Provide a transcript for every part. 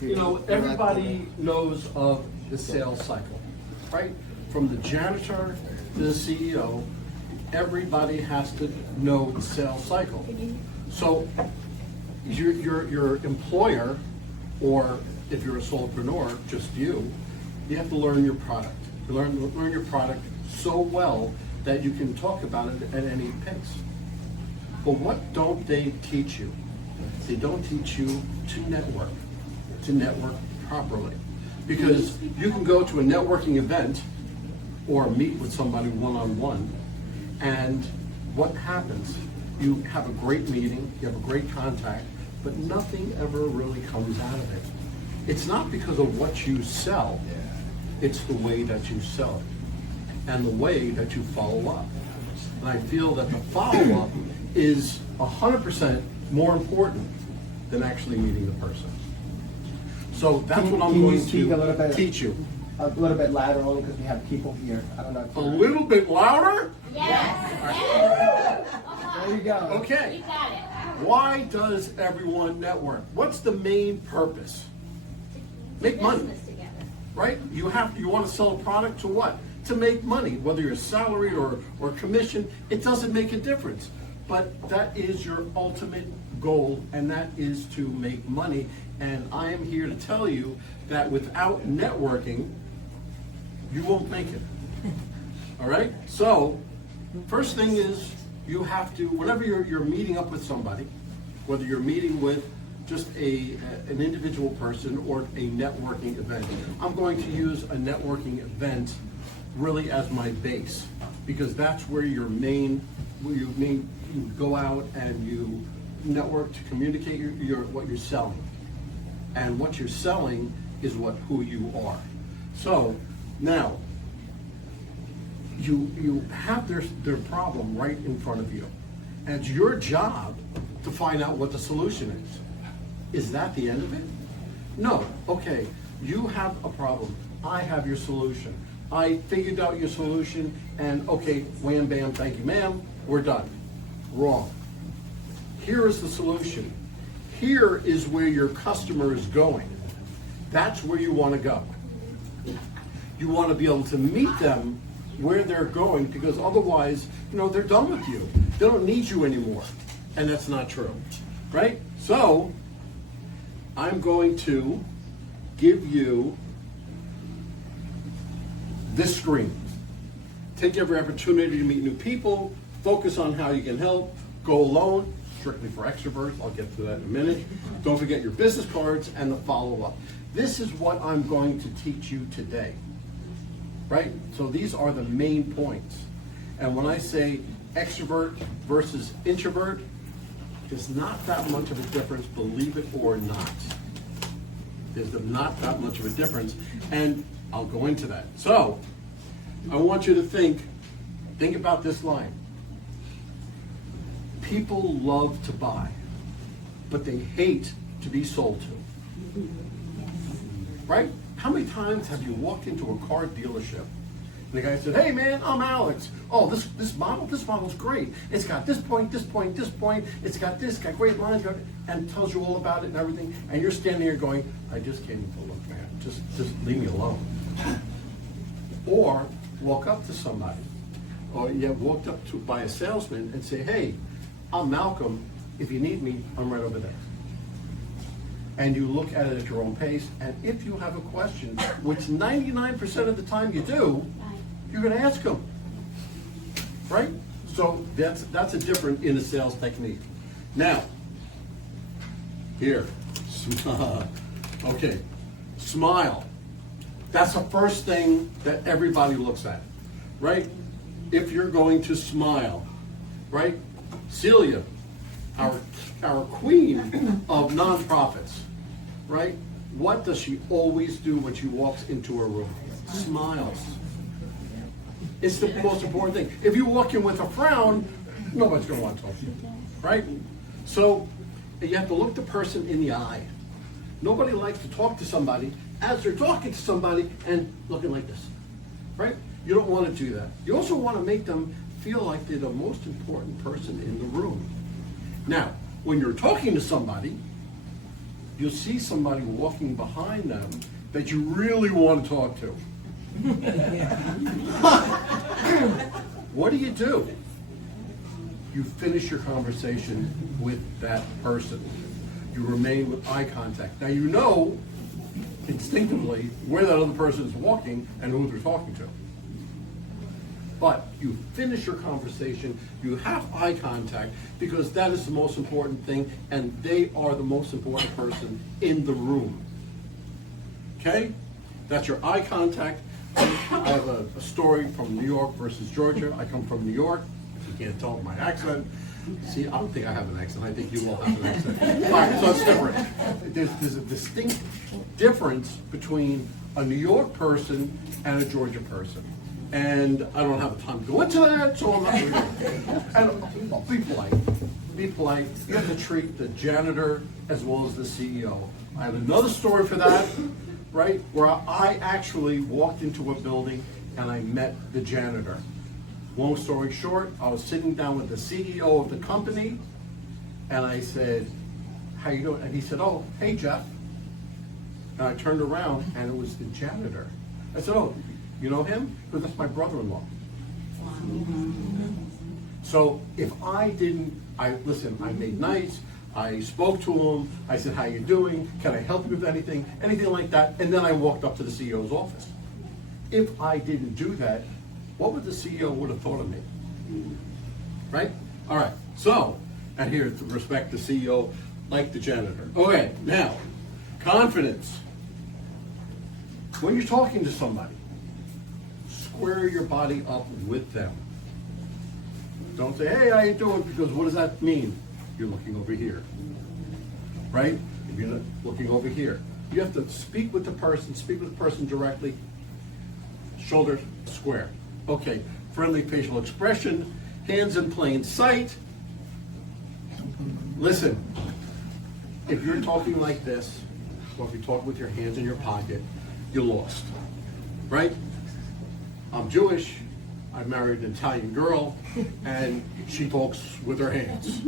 You know, everybody knows of the sales cycle, right? From the janitor to the CEO, everybody has to know the sales cycle. So your employer, or if you're a solopreneur, just you have to learn your product. You learn your product so well that you can talk about it at any pace. But what don't they teach you? They don't teach you to network properly. Because you can go to a networking event or meet with somebody one-on-one, and what happens? You have a great meeting, you have a great contact, but nothing ever really comes out of it. It's not because of what you sell, it's the way that you sell it and the way that you follow up. And I feel that the follow-up is 100% more important than actually meeting the person. So that's what I'm going to teach you. A little bit louder, only because we have people here. I don't know. If a little bit louder? Yes. There you go. Okay. You got it. Why does everyone network? What's the main purpose? Make money, Business together. right? You want to sell a product to what? To make money, whether you're salaried or commission, it doesn't make a difference. But that is your ultimate goal, and that is to make money. And I am here to tell you that without networking, you won't make it. All right? So, first thing is you have to, whenever you're meeting up with somebody, whether you're meeting with just an individual person or a networking event, I'm going to use a networking event really as my base, because that's where you go out and you network to communicate what you're selling. And what you're selling is who you are. So now you have their problem right in front of you. And it's your job to find out what the solution is. Is that the end of it? No. Okay, you have a problem. I have your solution. I figured out your solution, and okay, wham bam, thank you ma'am, we're done. Wrong. Here is the solution. Here is where your customer is going. That's where you want to go. You want to be able to meet them where they're going, because otherwise, they're done with you. They don't need you anymore. And that's not true, right? So, I'm going to give you this screen. Take every opportunity to meet new people, focus on how you can help, go alone, strictly for extroverts, I'll get to that in a minute. Don't forget your business cards and the follow-up. This is what I'm going to teach you today, right? So these are the main points. And when I say extrovert versus introvert, there's not that much of a difference, believe it or not. There's not that much of a difference, and I'll go into that. So, I want you to think about this line. People love to buy, but they hate to be sold to. Right? How many times have you walked into a car dealership and the guy said, "Hey man, I'm Alex. Oh, this model's great. It's got this point, this point, this point. It's got great lines, and tells you all about it and everything." And you're standing here going, "I just came to look, man. Just leave me alone." Or walk up to somebody, or you have walked up by a salesman and say, "Hey, I'm Malcolm. If you need me, I'm right over there." And you look at it at your own pace, and if you have a question, which 99% of the time you do, you're going to ask them, right? So that's a different in a sales technique. Now, here, okay, smile. That's the first thing that everybody looks at, right? If you're going to smile, right? Celia, our queen of nonprofits, right? What does she always do when she walks into a room? Smiles. It's the most important thing. If you walk in with a frown, nobody's going to want to talk to you, right? So you have to look the person in the eye. Nobody likes to talk to somebody as they're talking to somebody and looking like this, right? You don't want to do that. You also want to make them feel like they're the most important person in the room. Now, when you're talking to somebody, you'll see somebody walking behind them that you really want to talk to. What do? You finish your conversation with that person. You remain with eye contact. Now you know instinctively where that other person is walking and who they're talking to. But you finish your conversation, you have eye contact, because that is the most important thing, and they are the most important person in the room. Okay? That's your eye contact. I have a story from New York versus Georgia. I come from New York. If you can't tell by my accent. See, I don't think I have an accent. I think you all have an accent. All right, so it's different. There's a distinct difference between a New York person and a Georgia person. And I don't have the time to go into that, so I'm not going to. And be polite. Be polite. You have to treat the janitor as well as the CEO. I have another story for that, right? Where I actually walked into a building and I met the janitor. Long story short, I was sitting down with the CEO of the company, and I said, "How you doing?" And he said, "Oh, hey, Jeff." And I turned around, and it was the janitor. I said, "Oh, you know him?" Because that's my brother-in-law. So if I didn't, I made nice. I spoke to him. I said, "How you doing? Can I help you with anything?" Anything like that. And then I walked up to the CEO's office. If I didn't do that, what would the CEO would have thought of me? Right? All right. So, and here to respect the CEO like the janitor. Okay, now, confidence. When you're talking to somebody, square your body up with them. Don't say, "Hey, how you doing?" Because what does that mean? You're looking over here. Right? If you're not looking over here. You have to speak with the person directly, shoulders square. Okay, friendly facial expression, hands in plain sight. Listen, if you're talking like this, or if you're talking with your hands in your pocket, you're lost, right? I'm Jewish, I married an Italian girl, and she talks with her hands,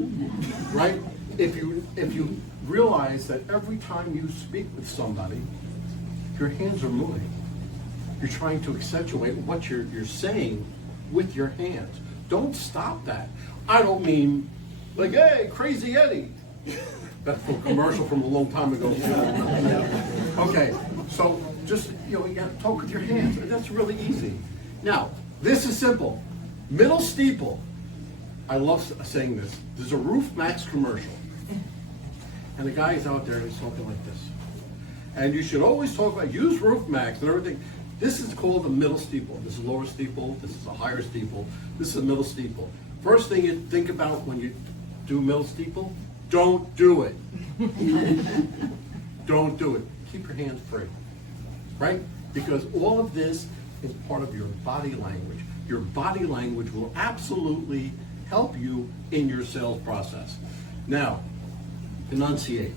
right? If you realize that every time you speak with somebody, your hands are moving. You're trying to accentuate what you're saying with your hands. Don't stop that. I don't mean like, "Hey, Crazy Eddie." That's a commercial from a long time ago. Okay, so just, you gotta talk with your hands. That's really easy. Now, this is simple. Middle steeple. I love saying this. There's a Roof Max commercial. And the guy is out there and he's talking like this. And you should always talk about, use Roof Max and everything. This is called the middle steeple. This is a lower steeple. This is a higher steeple. This is a middle steeple. First thing you think about when you do middle steeple, don't do it. Don't do it. Keep your hands free, right? Because all of this is part of your body language. Your body language will absolutely help you in your sales process. Now, enunciate.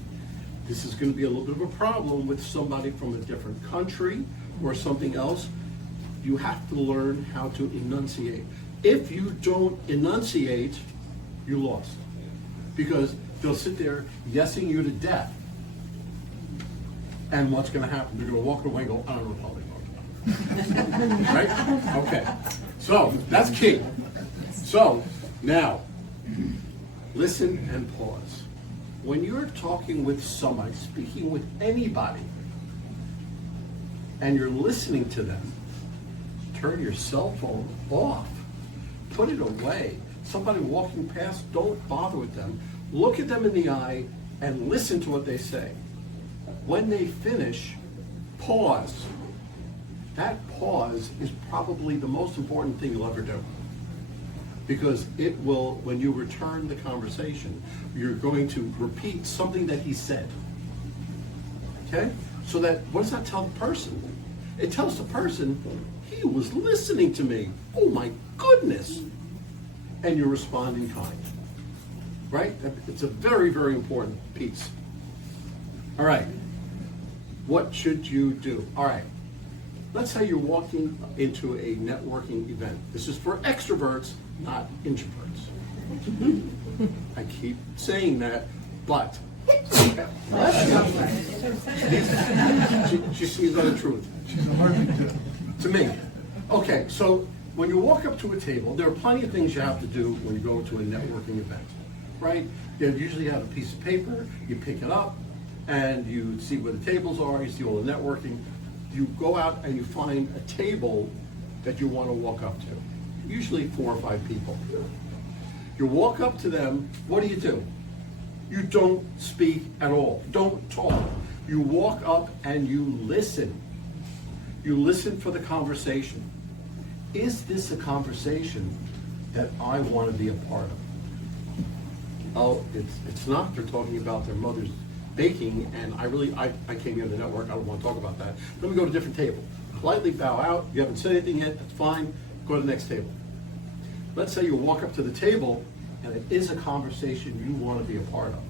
This is going to be a little bit of a problem with somebody from a different country or something else. You have to learn how to enunciate. If you don't enunciate, you're lost. Because they'll sit there yesing you to death. And what's going to happen? They're going to walk away and go, "I don't know what they're talking about." Right? Okay. So, that's key. So, now, listen and pause. When you're talking with somebody, speaking with anybody, and you're listening to them, turn your cell phone off. Put it away. Somebody walking past, don't bother with them. Look at them in the eye and listen to what they say. When they finish, pause. That pause is probably the most important thing you'll ever do. Because it will, when you return the conversation, you're going to repeat something that he said. Okay? So that, what does that tell the person? It tells the person, he was listening to me. Oh my goodness. And you respond in kind. Right? It's a very, very important piece. All right. What should you do? All right. Let's say you're walking into a networking event. This is for extroverts, not introverts. I keep saying that, but She sees the truth. She's allergic to it. To me. Okay, so when you walk up to a table, there are plenty of things you have to do when you go to a networking event, right? You usually have a piece of paper, you pick it up, and you see where the tables are, you see all the networking. You go out and you find a table that you want to walk up to, usually 4 or 5 people. You walk up to them, what do? You don't speak at all, don't talk. You walk up and you listen. You listen for the conversation. Is this a conversation that I want to be a part of? Oh, it's not. They're talking about their mother's baking, and I came here to the network. I don't want to talk about that. Let me go to a different table. Politely bow out. You haven't said anything yet. That's fine. Go to the next table. Let's say you walk up to the table, and it is a conversation you want to be a part of.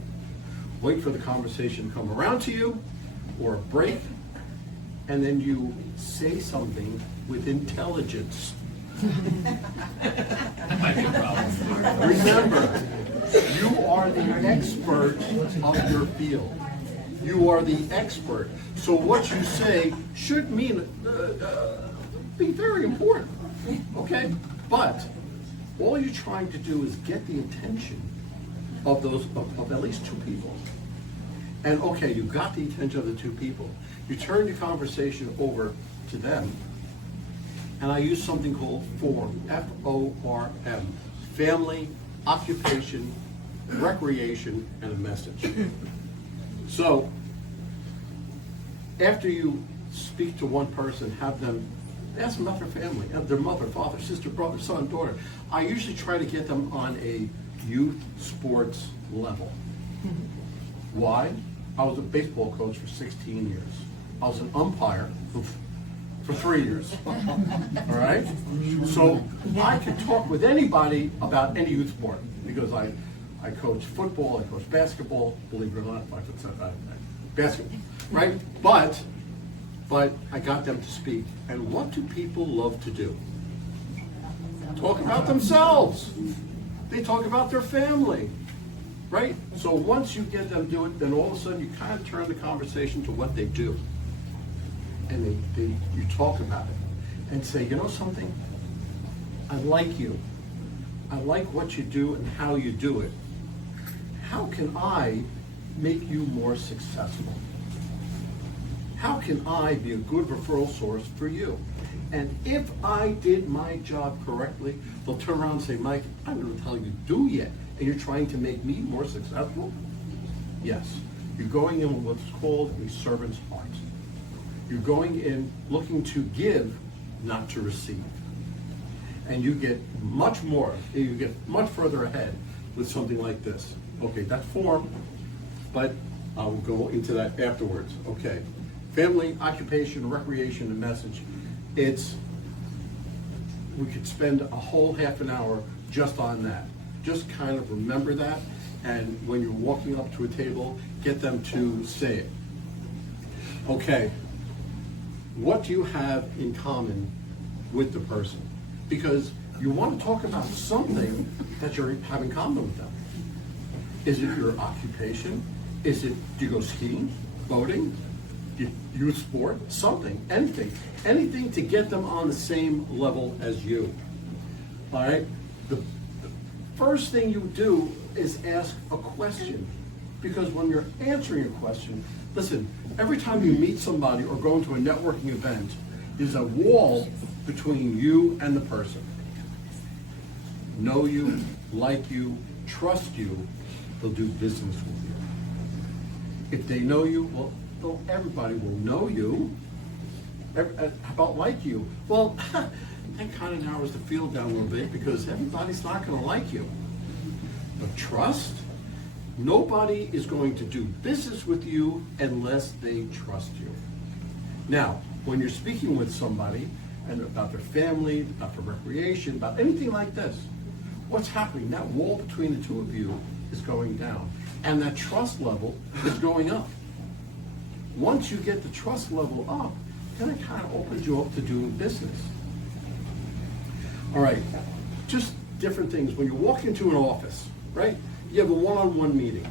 Wait for the conversation to come around to you, or a break, and then you say something with intelligence. Remember, you are the expert of your field. You are the expert. So what you say should mean, be very important, okay? But all you're trying to do is get the attention of at least 2 people. And okay, you got the attention of the 2 people. You turn the conversation over to them, and I use something called FORM, F-O-R-M, family, occupation, recreation, and a message. So, after you speak to one person, have them ask them about their family, their mother, father, sister, brother, son, daughter. I usually try to get them on a youth sports level. Why? I was a baseball coach for 16 years. I was an umpire for 3 years. All right? So I can talk with anybody about any youth sport because I coach football, I coach basketball, believe it or not, basketball, right? But I got them to speak. And what do people love to do? Talk about themselves. They talk about their family. Right? So once you get them do it, then all of a sudden you kind of turn the conversation to what they do. And you talk about it and say, you know something? I like you. I like what you do and how you do it. How can I make you more successful? How can I be a good referral source for you? And if I did my job correctly, they'll turn around and say, Mike, I'm going to tell you to do yet. And you're trying to make me more successful? Yes. You're going in with what's called a servant's heart. You're going in looking to give, not to receive. And you get much more, you get much further ahead with something like this. Okay, that's form, but I'll go into that afterwards. Okay. Family, occupation, recreation, and message. We could spend a whole half an hour just on that. Just kind of remember that, and when you're walking up to a table, get them to say it. Okay, what do you have in common with the person? Because you want to talk about something that you have in common with them. Is it your occupation? Is it, do you go skiing, boating, youth sport, something, anything to get them on the same level as you. All right? The first thing you do is ask a question, because when you're answering a question, listen, every time you meet somebody or go into a networking event, there's a wall between you and the person. Know you, like you, trust you, they'll do business with you. If they know you, well, everybody will know you. How about like you? Well, that kind of narrows the field down a little bit because everybody's not going to like you. But trust, nobody is going to do business with you unless they trust you. Now, when you're speaking with somebody and about their family, about their recreation, about anything like this, what's happening? That wall between the two of you is going down, and that trust level is going up. Once you get the trust level up, then it kind of opens you up to doing business. All right, just different things. When you walk into an office, right, you have a one-on-one meeting.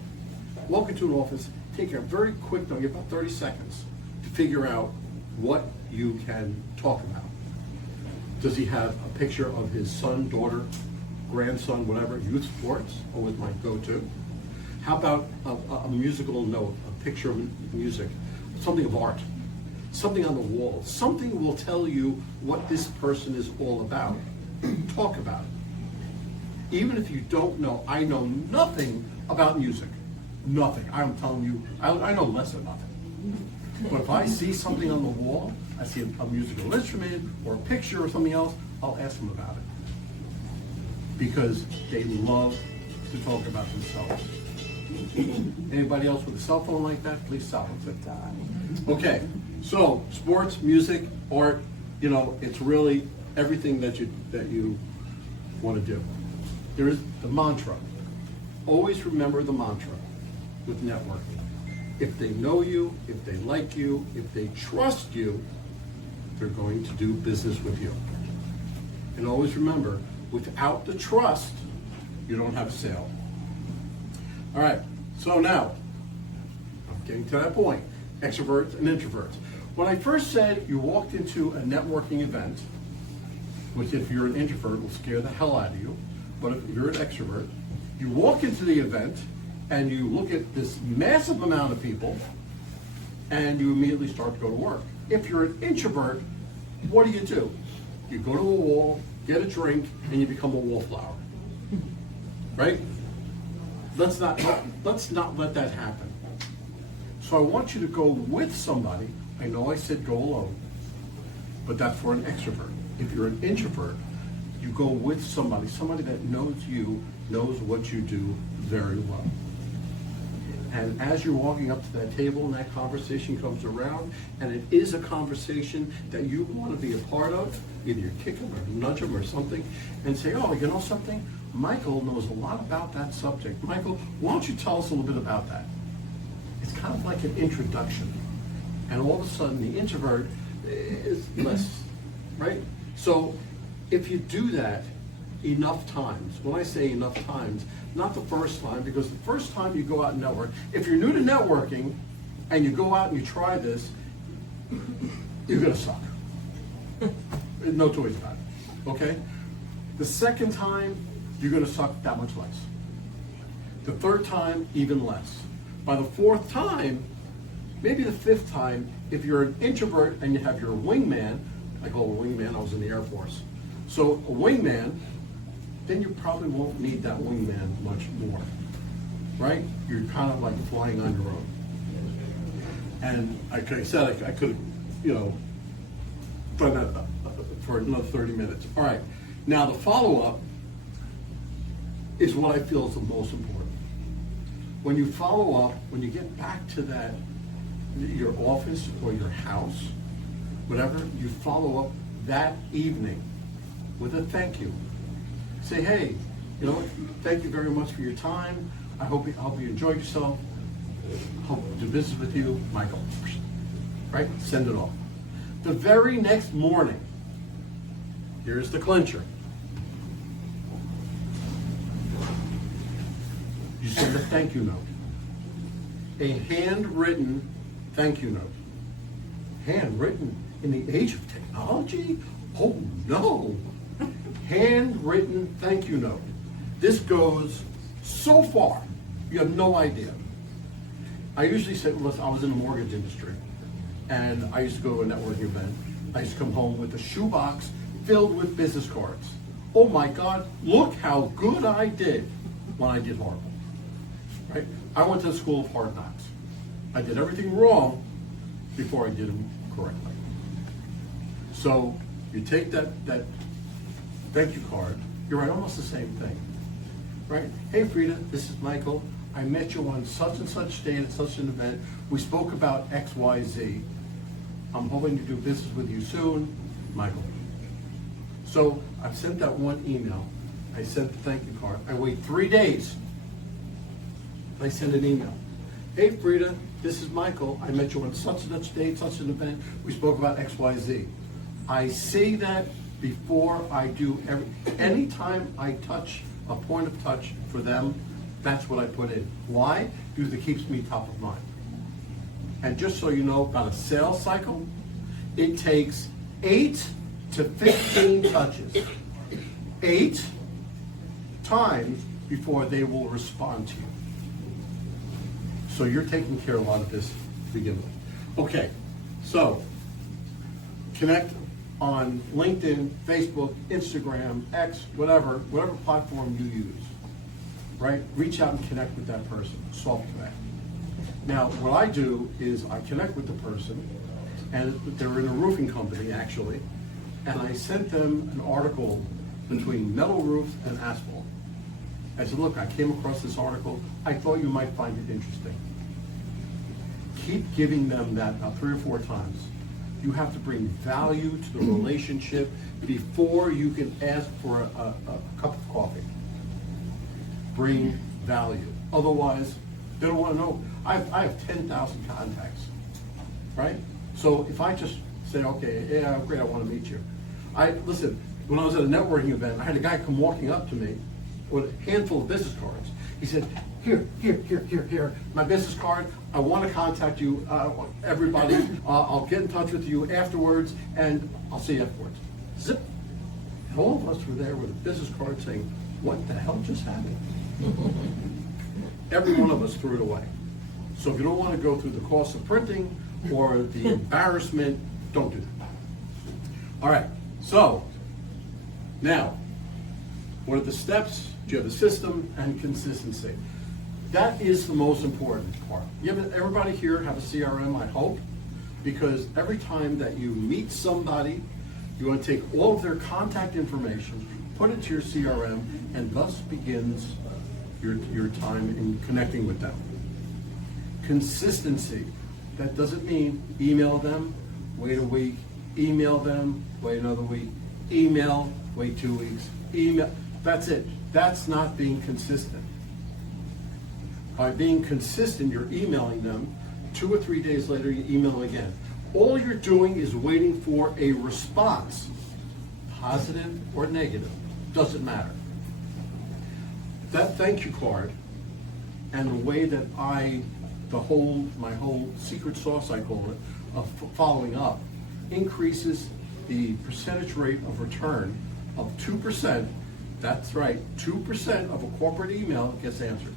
walk into an office, take a very quick note, about 30 seconds, to figure out what you can talk about. Does he have a picture of his son, daughter, grandson, whatever, youth sports, always my go-to? How about a musical note, a picture of music, something of art, something on the wall, something will tell you what this person is all about. Talk about it. Even if you don't know, I know nothing about music. Nothing. I'm telling you, I know less than nothing. But if I see something on the wall, I see a musical instrument or a picture or something else, I'll ask them about it. Because they love to talk about themselves. Anybody else with a cell phone like that, please silence it. Okay, so sports, music, art, it's really everything that you want to do. There is the mantra. Always remember the mantra with networking. If they know you, if they like you, if they trust you, they're going to do business with you. And always remember, without the trust, you don't have a sale. All right, so now, I'm getting to that point, extroverts and introverts. When I first said you walked into a networking event, which if you're an introvert will scare the hell out of you, but if you're an extrovert, you walk into the event and you look at this massive amount of people and you immediately start to go to work. If you're an introvert, what do? You go to a wall, get a drink, and you become a wallflower, right? Let's not let that happen. So I want you to go with somebody. I know I said go alone, but that's for an extrovert. If you're an introvert, you go with somebody that knows you, knows what you do very well. And as you're walking up to that table and that conversation comes around, and it is a conversation that you want to be a part of, either you kick them or nudge them or something, and say, oh, you know something? Michael knows a lot about that subject. Michael, why don't you tell us a little bit about that? It's kind of like an introduction. And all of a sudden, the introvert is less, right? So if you do that enough times, when I say enough times, not the first time, because the first time you go out and network, if you're new to networking and you go out and you try this, you're gonna suck. No choice about it, okay? The second time, you're gonna suck that much less. The third time, even less. By the fourth time, maybe the fifth time, if you're an introvert and you have your wingman, I call it a wingman, I was in the Air Force. So a wingman, then you probably won't need that wingman much more, right? You're kind of like flying on your own. And like I said, I could have, done that for another 30 minutes. All right, now the follow-up is what I feel is the most important. When you follow up, when you get back to that, your office or your house, whatever, you follow up that evening with a thank you. Say, hey, thank you very much for your time. I hope you enjoyed yourself. Hope to do business with you, Michael. Right? Send it off. The very next morning, here's the clincher. You send a thank you note. A handwritten thank you note. Handwritten in the age of technology? Oh no! Handwritten thank you note. This goes so far, you have no idea. I usually say, listen, I was in the mortgage industry, and I used to go to a networking event. I used to come home with a shoebox filled with business cards. Oh my God, look how good I did when I did horrible. Right? I went to the school of hard knocks. I did everything wrong before I did them correctly. So you take that thank you card, you write almost the same thing, right? Hey Frida, this is Michael. I met you on such and such day at such an event. We spoke about X, Y, Z. I'm hoping to do business with you soon, Michael. So I've sent that one email. I sent the thank you card. I wait 3 days. I send an email. Hey Frida, this is Michael. I met you on such and such day, such an event. We spoke about X, Y, Z. I say that before I do anytime I touch a point of touch for them, That's what I put in. Why? Because it keeps me top of mind. And just so you know about a sales cycle, it takes 8 to 15 touches. 8 times before they will respond to you. So you're taking care of a lot of this to begin with. Okay, so connect on LinkedIn, Facebook, Instagram, X, whatever platform you use, right? Reach out and connect with that person, soft connect. Now, what I do is I connect with the person, and they're in a roofing company actually, and I sent them an article between metal roofs and asphalt. I said, look, I came across this article. I thought you might find it interesting. Keep giving them that about 3 or 4 times. You have to bring value to the relationship before you can ask for a cup of coffee. Bring value. Otherwise, they don't want to know. I have 10,000 contacts, right? So if I just say, okay, yeah, great, I want to meet you. Listen, when I was at a networking event, I had a guy come walking up to me with a handful of business cards. He said, here, my business card. I want to contact you, everybody. I'll get in touch with you afterwards, and I'll see you afterwards. Zip. And all of us were there with a business card saying, what the hell just happened? Every one of us threw it away. So if you don't want to go through the cost of printing or the embarrassment, don't do that. All right, so now, what are the steps? Do you have a system and consistency? That is the most important part. Everybody here have a CRM, I hope, because every time that you meet somebody, you want to take all of their contact information, put it to your CRM, and thus begins your time in connecting with them. Consistency. That doesn't mean email them, wait a week, email them, wait another week, email, wait 2 weeks, email. That's it. That's not being consistent. By being consistent, you're emailing them. 2 or 3 days later, you email them again. All you're doing is waiting for a response, positive or negative, doesn't matter. That thank you card and the way that my whole secret sauce, I call it, of following up, increases the percentage rate of return of 2%. That's right, 2% of a corporate email gets answered.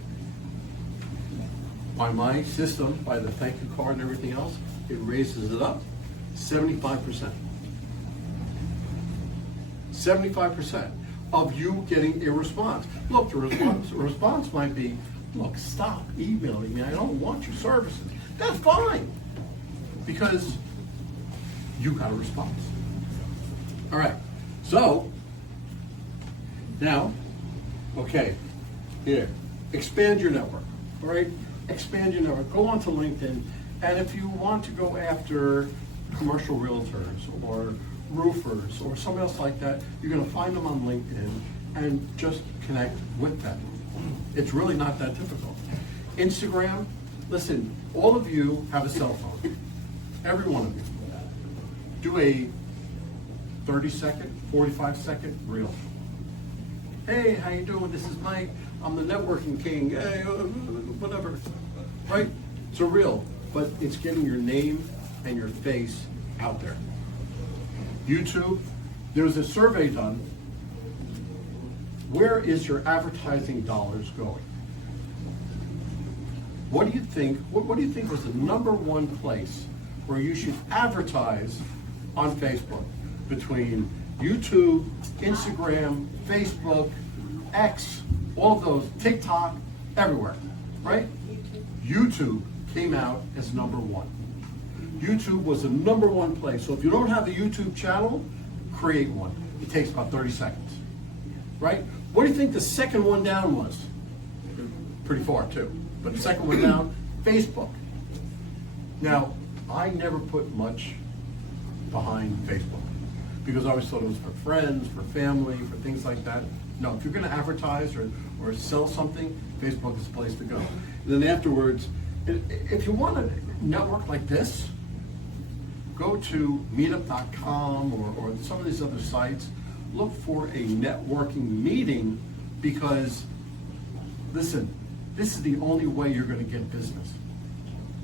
By my system, by the thank you card and everything else, it raises it up 75%. 75% of you getting a response. Look, the response might be, look, stop emailing me. I don't want your services. That's fine, because you got a response. All right, so now, okay, here, expand your network, all right? Expand your network, go onto LinkedIn, and if you want to go after commercial realtors or roofers or somebody else like that, you're gonna find them on LinkedIn and just connect with them. It's really not that difficult. Instagram, listen, all of you have a cell phone, every one of you. Do a 30-second, 45-second reel. Hey, how you doing? This is Mike. I'm the networking king. Hey, whatever. Right? It's a reel, but it's getting your name and your face out there. YouTube, there's a survey done. Where is your advertising dollars going? What do you think? What do you think was the #1 place where you should advertise on Facebook? Between YouTube, Instagram, Facebook, X, all of those, TikTok, everywhere, right? YouTube came out as #1. YouTube was the #1 place. So if you don't have a YouTube channel, create one. It takes about 30 seconds, right? What do you think the second one down was? Pretty far too, but the second one down, Facebook. Now, I never put much behind Facebook because I always thought it was for friends, for family, for things like that. No, if you're gonna advertise or sell something, Facebook is the place to go. And then afterwards, if you want to network like this, go to Meetup.com or some of these other sites, look for a networking meeting because, listen, This is the only way you're gonna get business.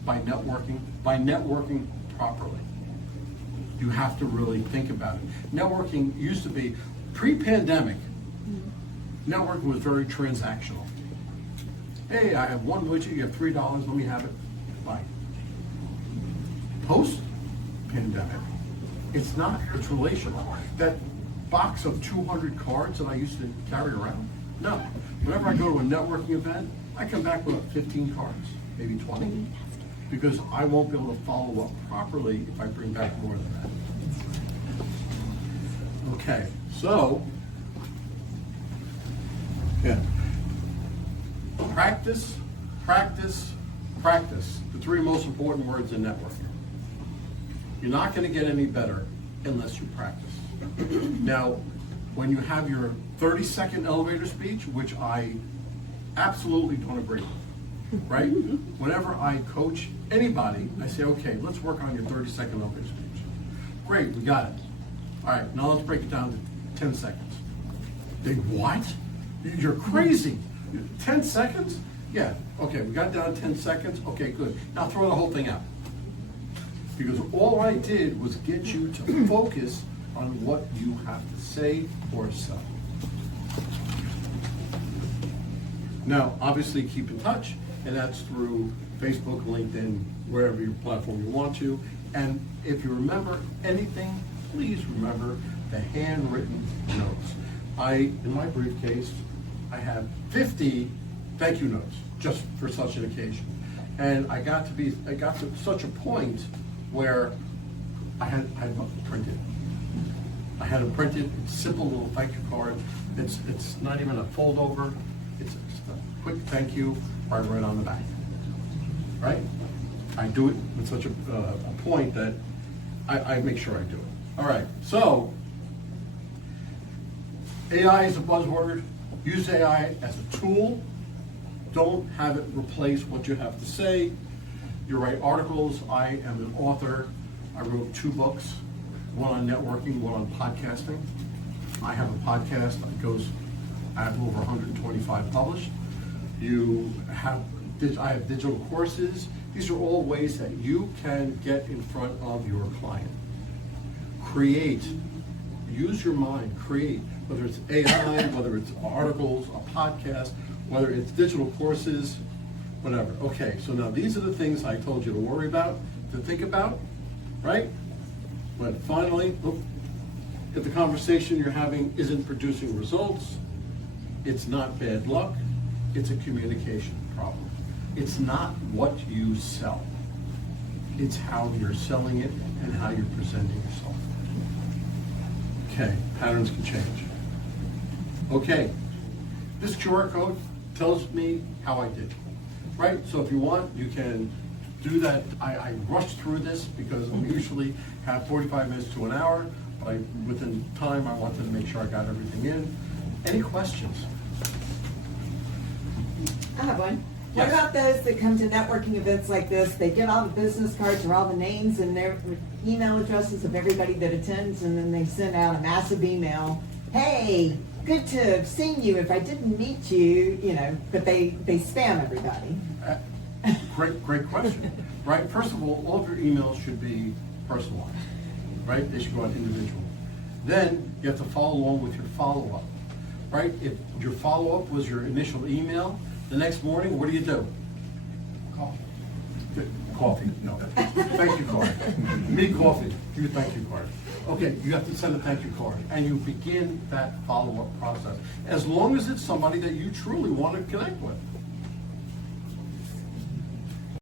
By networking properly. You have to really think about it. Networking used to be, pre-pandemic, networking was very transactional. Hey, I have one widget, you have $3, let me have it, bye. Post-pandemic, it's not, it's relational. That box of 200 cards that I used to carry around, no. Whenever I go to a networking event, I come back with 15 cards, maybe 20, because I won't be able to follow up properly if I bring back more than that. Okay, so, yeah. Practice, practice, practice. The three most important words in networking. You're not going to get any better unless you practice. Now, when you have your 30-second elevator speech, which I absolutely don't agree with, right? Whenever I coach anybody, I say, okay, let's work on your 30-second elevator speech. Great, we got it. All right, now let's break it down to 10 seconds. They, what? You're crazy. 10 seconds? Yeah, okay, we got it down to 10 seconds. Okay, good. Now throw the whole thing out. Because all I did was get you to focus on what you have to say or sell. Now, obviously keep in touch, and that's through Facebook, LinkedIn, wherever your platform you want to. And if you remember anything, please remember the handwritten notes. In my briefcase, I have 50 thank you notes just for such an occasion. And I got to such a point where I had them printed. I had them printed, it's a simple little thank you card. It's not even a fold over, it's just a quick thank you right on the back. Right? I do it with such a point that I make sure I do it. All right, so AI is a buzzword. Use AI as a tool. Don't have it replace what you have to say. You write articles. I am an author. I wrote 2 books, one on networking, one on podcasting. I have a podcast that I have over 125 published. I have digital courses. These are all ways that you can get in front of your client. Create. Use your mind. Create. Whether it's AI, whether it's articles, a podcast, whether it's digital courses, whatever. Okay, so now these are the things I told you to worry about, to think about, right? But finally, if the conversation you're having isn't producing results, it's not bad luck, it's a communication problem. It's not what you sell. It's how you're selling it and how you're presenting yourself. Okay, patterns can change. Okay, this QR code tells me how I did, right? So if you want, you can do that. I rushed through this because I usually have 45 minutes to an hour, but within time I wanted to make sure I got everything in. Any questions? I have one. Yes. What about those that come to networking events like this? They get all the business cards or all the names and their email addresses of everybody that attends, and then they send out a massive email. Hey, good to have seen you. If I didn't meet you, but they spam everybody. Great question. Right? First of all of your emails should be personalized. Right? They should go out individual. Then you have to follow along with your follow-up. Right? If your follow-up was your initial email, the next morning, what do? Coffee, no. Thank you card. Me coffee, you thank you card. Okay, you have to send a thank you card, and you begin that follow-up process. As long as it's somebody that you truly want to connect with.